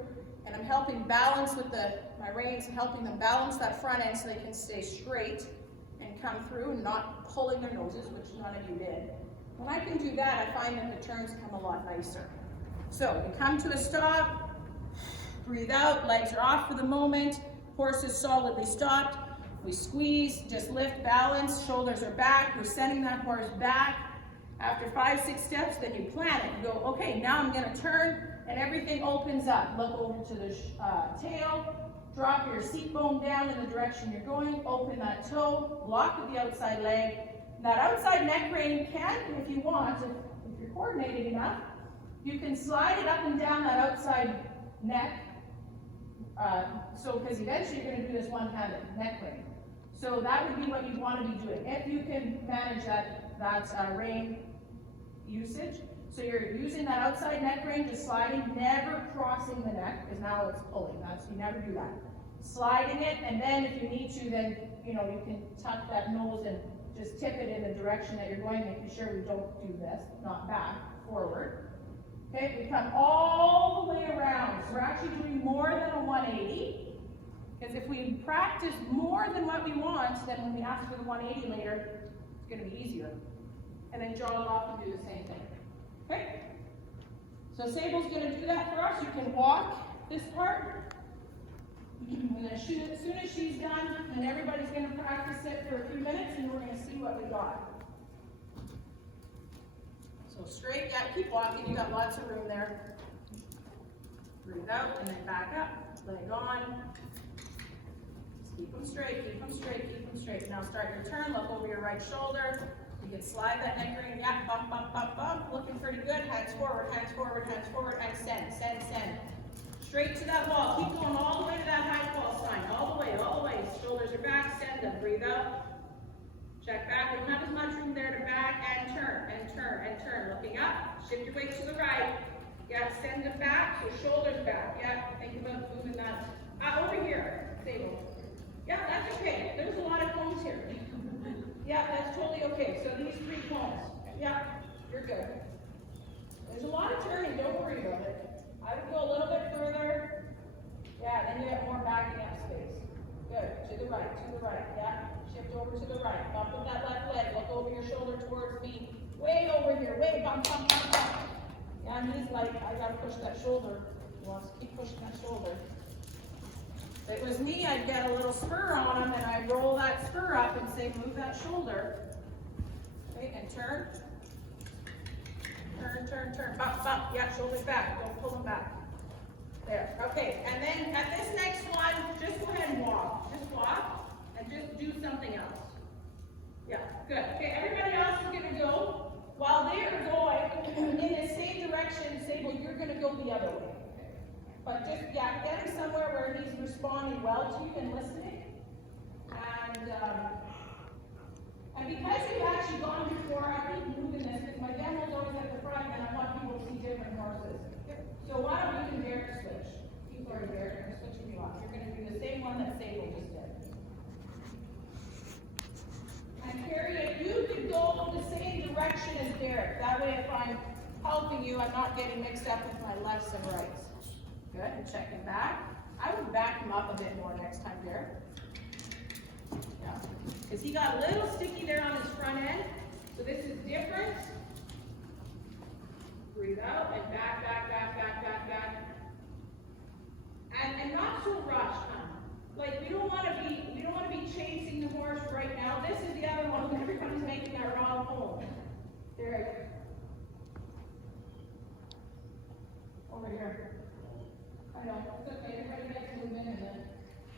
and I'm helping balance with my reins, helping them balance that front end so they can stay straight and come through and not pulling their noses, which none of you did. When I can do that, I find that the turns come a lot nicer. So we come to a stop, breathe out, legs are off for the moment, horse is solidly stopped. We squeeze, just lift, balance, shoulders are back, we're sending that horse back. After 5, 6 steps, then you plan it. You go, okay, now I'm gonna turn, and everything opens up. Look over to the tail, drop your seat bone down in the direction you're going, open that toe, block with the outside leg. That outside neck rein can, if you want, if you're coordinated enough, you can slide it up and down that outside neck. Because eventually you're gonna do this one-handed neck rein. So that would be what you want to be doing. If you can manage that rein usage. So you're using that outside neck rein, just sliding, never crossing the neck, because now it's pulling. You never do that. Sliding it, and then if you need to, then you can tuck that nose and just tip it in the direction that you're going, making sure we don't do this, not back, forward. Okay, we come all the way around. So we're actually doing more than a 180. Because if we practice more than what we want, then when we ask for the 180 later, it's going to be easier. And then jog off and do the same thing. Okay? So Sable's going to do that for us. You can walk this part. And then as soon as she's done, then everybody's going to practice it for a few minutes, and we're going to see what we got. So straight, yeah, keep walking. You got lots of room there. Breathe out, and then back up. Leg on. Keep them straight, keep them straight, keep them straight. Now start your turn, look over your right shoulder. You can slide that neck rein, yeah, bump, bump, bump, bump. Looking pretty good. Hands forward, hands forward, hands forward, and send, send, send. Straight to that wall. Keep going all the way to that high fall sign. All the way, all the way. Shoulders are back, send them. Breathe out. Check back. We don't have as much room there to back and turn, and turn, and turn. Looking up. Shift your weight to the right. Yeah, send them back. So shoulders back. Yeah, think about moving that. Over here. Stable. Yeah, that's okay. There's a lot of cones here. Yeah, that's totally okay. So these 3 cones. Yeah, you're good. There's a lot of turning. Don't worry about it. I would go a little bit further. Yeah, then you get more backing up space. Good. To the right, to the right. Yeah. Shift over to the right. Bump with that left leg. Look over your shoulder towards me. Way over here. Way bump, bump, bump, bump. Yeah, and he's like, I gotta push that shoulder. He wants to keep pushing that shoulder. If it was me, I'd get a little spur on him and I'd roll that spur up and say, move that shoulder. Okay, and turn. Turn, turn, turn. Bump, bump. Yeah, shoulders back. Don't pull them back. There. Okay, and then at this next one, just go ahead and walk. Just walk and just do something else. Yeah, good. Okay, everybody else is going to go. While they're going in the same direction, Sable, you're going to go the other way. But just, yeah, get him somewhere where he's responding well to you and listening. And because you've actually gone before, I keep moving this because my demo's always at the front and I want people to see different horses. So why don't you compare to switch? Keep going there and switching you off. You're going to do the same one that Sable just did. And Carrie, if you could go the same direction as Derek, that way if I'm helping you, I'm not getting mixed up with my lefts and rights. Good, and check him back. I would back him up a bit more next time, Derek. Yeah, because he got a little sticky there on his front end. So this is different. Breathe out and back, back, back, back, back, back. And not so rushed, huh? Like we don't want to be chasing the horse right now. This is the other one when everybody's making that wrong home. Derek. Over here. I know, it's okay, everybody makes a movement in it.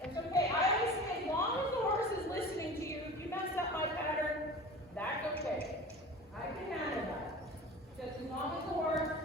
It's okay, I always say, as long as the horse is listening to you, if you mess up my pattern, that's okay. I can handle that. Just as long as the horse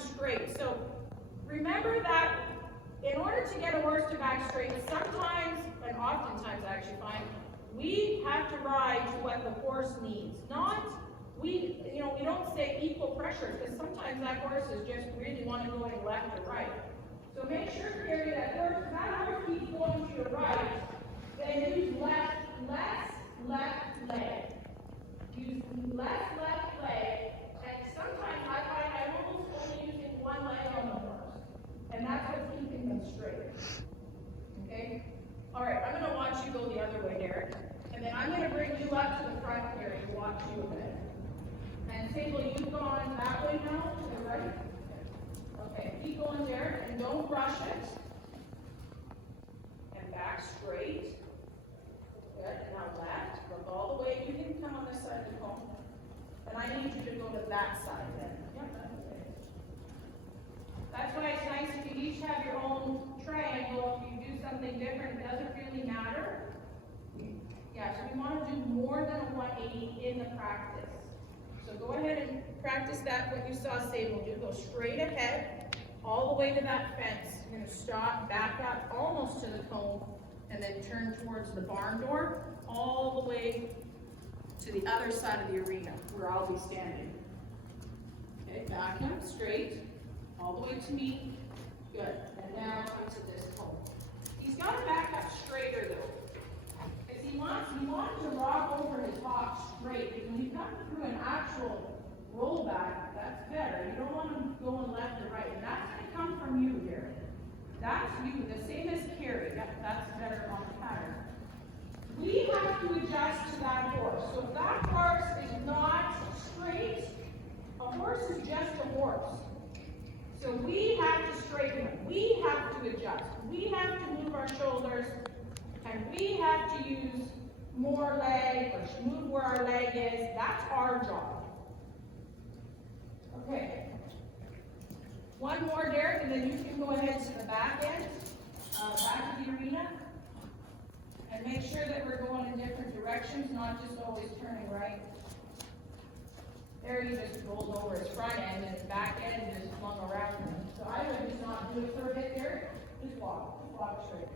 straight. So remember that in order to get a horse to back straight, sometimes, and oftentimes I actually find, we have to ride to what the horse needs. Not, we don't say equal pressure, because sometimes that horse is just really want to go in left or right. So make sure, Gary, that horse keeps going to your right, then use less left leg. Use left leg, and sometimes I find I'm almost only using one leg on the horse. And that's what's keeping them straight. Okay? All right, I'm going to watch you go the other way, Derek. And then I'm going to bring you up to the front here to watch you a bit. And Sable, you've gone that way now, to the right. Okay, keep going, Derek, and don't rush it. And back straight. Good, and now left. Look all the way. You can come on this side of the comb. And I need you to go to that side then. Yep, that's okay. That's why it's nice if you each have your own triangle. If you do something different, it doesn't really matter. Yeah, so we want to do more than a 180 in the practice. So go ahead and practice that, what you saw Sable do. Go straight ahead, all the way to that fence. You're going to stop, back up almost to the cone, and then turn towards the barn door, all the way to the other side of the arena, where I'll be standing. Okay, back up, straight, all the way to me. Good, and now come to this cone. He's got to back up straighter though. Because he wants to rock over his hop straight. Because when you come through an actual rollback, that's better. You don't want him going left or right. And that's going to come from you here. That's you, the same as Carrie. That's better on the pattern. We have to adjust to that horse. So if that horse is not straight, a horse is just a horse. So we have to straighten him. We have to adjust. We have to move our shoulders, and we have to use more leg, or move where our leg is. That's our job. Okay. One more, Derek, and then you can go ahead to the back end, back of the arena. And make sure that we're going in different directions, not just always turning right. There he just rolled over his front end, and his back end just flung around him. So I would just not do it for a bit there. Just walk straight.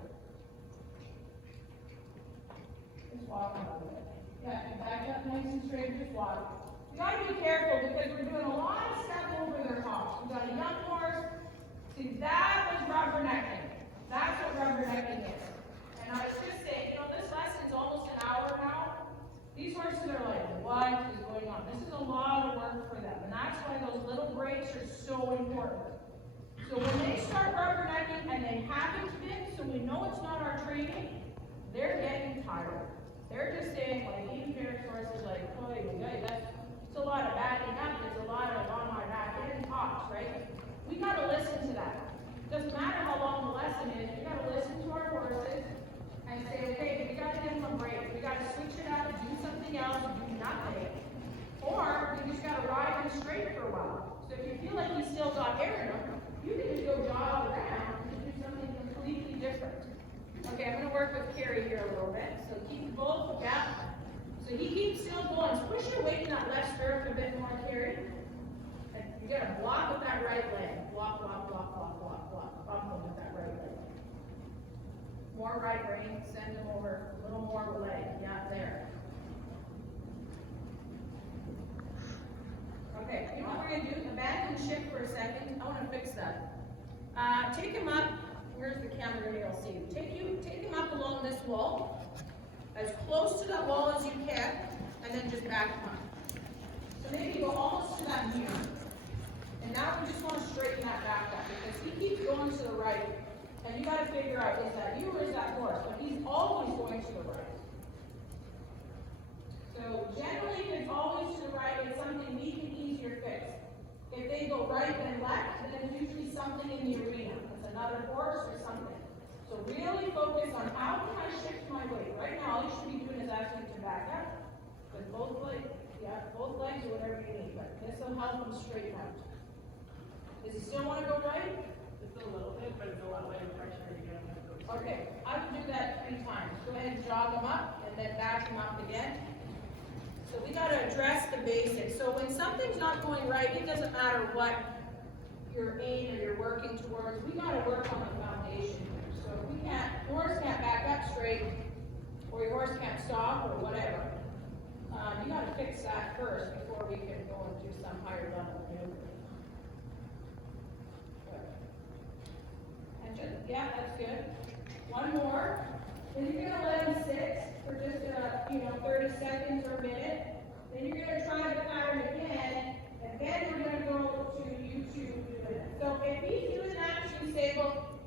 Just walk a little bit. Yeah, and back up nice and straight, just walk. You gotta be careful because we're doing a lot of stuff over their hops. We got a young horse. See, that was rubbernecking. That's what rubbernecking is. And I was just saying, this lesson's almost an hour now. These horses are like, what is going on? This is a lot of work for them. And that's why those little breaks are so important. So when they start rubbernecking and they haven't been, so we know it's not our training, they're getting tired. They're just saying, like, even Derek's horse is like, oh, that's a lot of backing up. There's a lot of on my back end hops, right? We got to listen to that. Doesn't matter how long the lesson is. We got to listen to our horses and say, okay, we got to give them a break. We got to switch it up and do something else and do nothing. Or we just got to ride him straight for a while. So if you feel like he's still got air in him, you can just go jog around and do something completely different. Okay, I'm going to work with Carrie here a little bit. So keep both gap. So he keeps still going. So push your weight in that left stirrup a bit more, Carrie. And you got to block with that right leg. Block. Bump him with that right leg. More right rein. Send him over. A little more leg. Yeah, there. Okay, you know what we're going to do? Abandon shift for a second. I want to fix that. Take him up. Where's the camera? Maybe I'll see you. Take him up along this wall. As close to that wall as you can, and then just back him up. So maybe go almost to that mirror. And now we just want to straighten that back up because he keeps going to the right. And you got to figure out, is that you or is that horse? But he's always going to the right. So generally, if it's always to the right, it's something we can easier fix. If they go right and left, then it's usually something in the arena. It's another horse or something. So really focus on how can I shift my weight. Right now, all you should be doing is asking to back up with both legs. Yeah, both legs or whatever you need. But this will help him straighten out. Does he still want to go right? Just a little bit, but it's a lot of pressure to get him to go straight. Okay, I can do that 3 times. Go ahead and jog him up and then back him up again. So we got to address the basics. So when something's not going right, it doesn't matter what your aim or you're working towards, we gotta work on the foundation here. So if we can't, your horse can't back up straight, or your horse can't stop, or whatever, you gotta fix that first before we can go and do some higher level maneuver. Good. And just, yeah, that's good. One more. Then you're gonna let him sit for just 30 seconds or a minute. Then you're gonna try the pattern again, and then we're gonna go to you two doing it. So if he's doing that to say, well,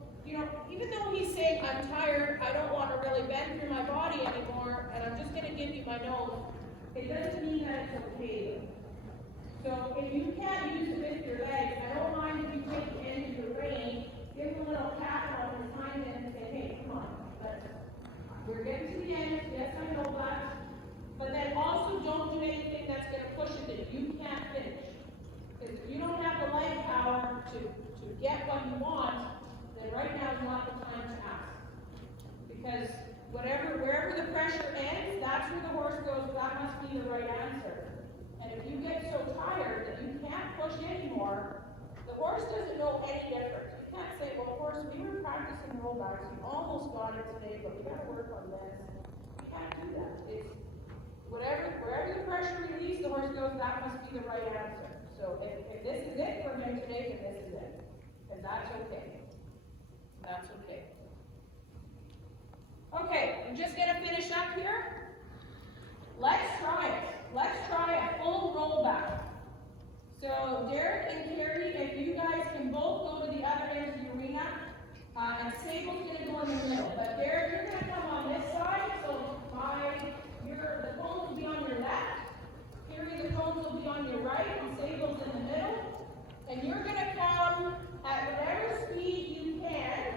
even though he's saying, I'm tired, I don't want to really bend through my body anymore, and I'm just gonna give you my nose, it doesn't mean that it's okay. So if you can't use it with your legs, I don't mind if you take the end of your rein, give him a little tap on his hind end and say, hey, come on, we're getting to the end, yes, I know that. But then also don't do anything that's going to push it that you can't finish. Because if you don't have the leg power to get what you want, then right now is not the time to ask. Because wherever the pressure ends, that's where the horse goes, that must be the right answer. And if you get so tired that you can't push anymore, the horse doesn't know any difference. You can't say, well, horse, we were practicing rollbacks, we almost got it today, but we got to work on this. You can't do that. It's wherever the pressure releases, the horse goes, that must be the right answer. So if this is it for him today, then this is it. And that's okay. That's okay. Okay, I'm just going to finish up here. Let's try it. Let's try a full rollback. So Derek and Carrie, if you guys can both go to the other end of the arena, and Sable's going to go in the middle. But Derek, you're going to come on this side, so the cones will be on your left, Carrie, the cones will be on your right, and Sable's in the middle. And you're going to come at whatever speed you can,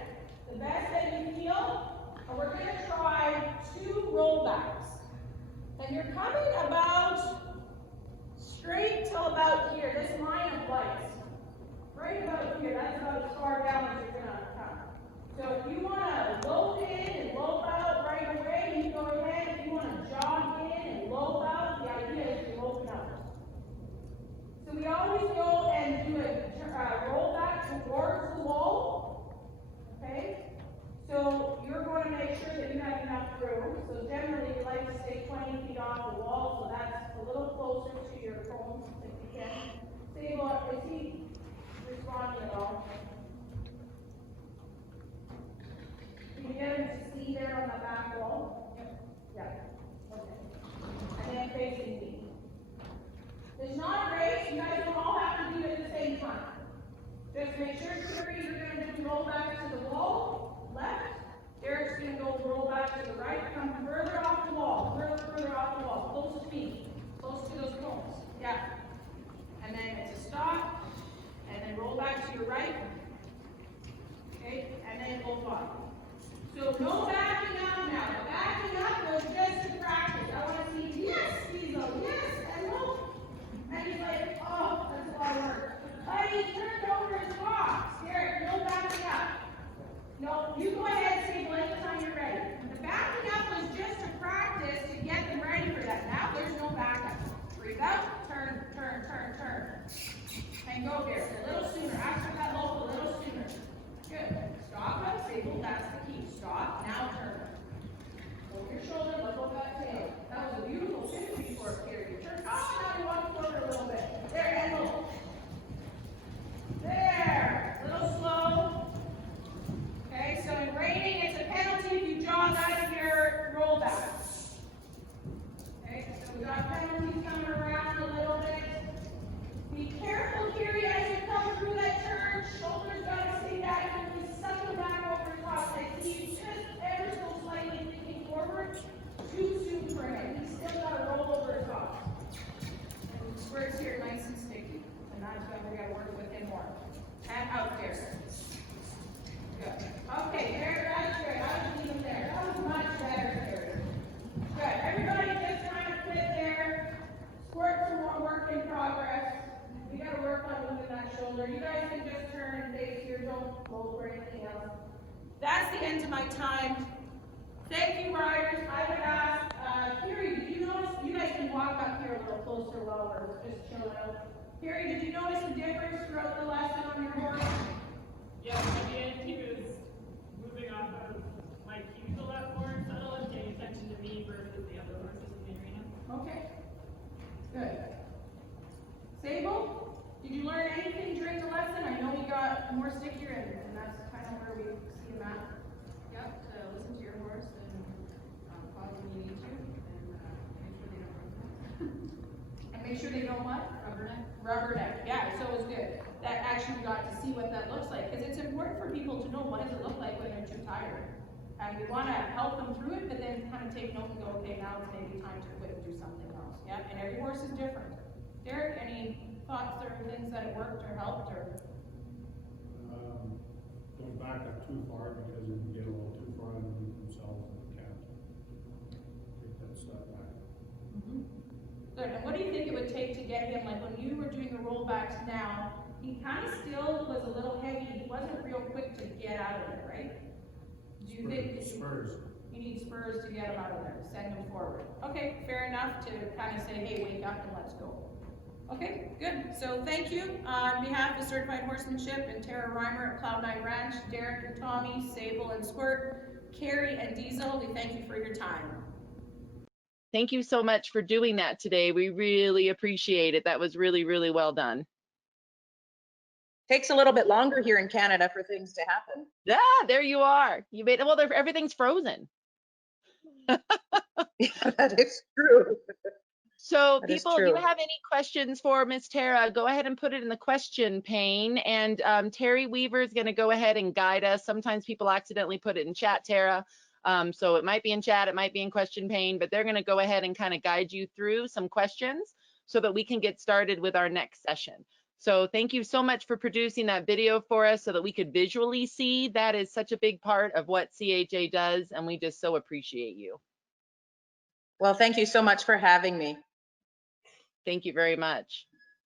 the best that you feel, and we're going to try 2 rollbacks. And you're coming about straight till about here, this line of lights. Right about here, that's about as far down as you're going to come. So if you want to lope in and lope out right away, you go ahead. If you want to jog in and lope out, the idea is to lope out. So we always go and do a rollback towards the wall. Okay? So you're going to make sure that you have enough room. So generally you like to stay 20 feet off the wall, so that's a little closer to your cones if you can. Sable, is he responding at all? Can you get him to see there on the back wall? Yep. Yeah. Okay. And then facing me. It's not a race. You guys don't all have to do it at the same time. Just make sure, Carrie, you're going to do roll back to the wall, left. Derek's going to go roll back to the right. Come further off the wall, further off the wall. Close to me. Close to those cones. Yeah. And then it's a stop. And then roll back to your right. Okay. And then hold on. So no backing up now. The backing up was just to practice. I want to see, yes, Diesel, yes, and look. And he's like, oh, that's a lot of work. But he turned over his box. Derek, no backing up. No, you go ahead and say blank anytime you're ready. The backing up was just to practice to get them ready for that. Now there's no backup. Breathe out, turn. And go, Derek, a little sooner. After that lope, a little sooner. Good. Stop, unstable, that's the key. Stop, now turn. Over your shoulder, let go of that tail. That was a beautiful shift before Carrie. Turn up, now you walk forward a little bit. There, and low. There, a little slow. Okay, so in reining, it's a penalty if you jog out of your rollback. Okay, so we got penalties coming around a little bit. Be careful, Carrie, as you come through that turn. Shoulders gotta stay back and we suck back over top. I see you just ever so slightly leaning forward. Too soon for him. He's still gotta roll over his off. And the squares here nice and sticky. And that's why we gotta work with him more. And out there. Good. Okay, there, that's great. I was leaving there. That was much better, Carrie. Good. Everybody just kind of fit there. Squirt some more work in progress. We gotta work on moving that shoulder. You guys can just turn and face here, don't roll or anything else. That's the end of my time. Thank you, riders. I would ask, Carrie, did you notice, you guys can walk up here a little closer while we're just chilling out. Carrie, did you notice a difference throughout the lesson on your horse? Yeah, at the end he was moving off of my cues a lot more subtle and paying attention to me versus the other horses in the arena. Okay, good. Sable, did you learn anything during the lesson? I know you got more stickier and that's kind of where we see him at. Yep, listen to your horse and pause when you need to, and make sure they don't what? Rubberneck. Rubberneck, yeah, so it was good. That actually got to see what that looks like, because it's important for people to know what does it look like when they're too tired. And we want to help them through it, but then kind of take note and go, okay, now it's maybe time to quit and do something else. Yeah, and every horse is different. Derek, any thoughts or things that worked or helped or? Don't back up too far because if you get a little too far underneath themselves, they can't take that step back. Good, and what do you think it would take to get him, like when you were doing the rollbacks now, he kind of still was a little heavy, he wasn't real quick to get out of there, right? Do you think? Spurs. You need spurs to get him out of there, send him forward. Okay, fair enough to kind of say, hey, wake up and let's go. Okay, good. So thank you. On behalf of Certified Horsemanship and Tara Reimer at Cloud9 Ranch, Derek and Tommy, Sable and Squirt, Carrie and Diesel, we thank you for your time. Thank you so much for doing that today. We really appreciate it. That was really, really well done. Takes a little bit longer here in Canada for things to happen. Yeah, there you are. You made, well, everything's frozen. Yeah, that is true. So That is people, if you true. have any questions for Miss Tara, go ahead and put it in the question pane. And Terry Weaver is going to go ahead and guide us. Sometimes people accidentally put it in chat, Tara. So it might be in chat, it might be in question pane, but they're going to go ahead and kind of guide you through some questions so that we can get started with our next session. So thank you so much for producing that video for us so that we could visually see. That is such a big part of what CHA does, and we just so appreciate you. Well, thank you so much for having me. Thank you very much.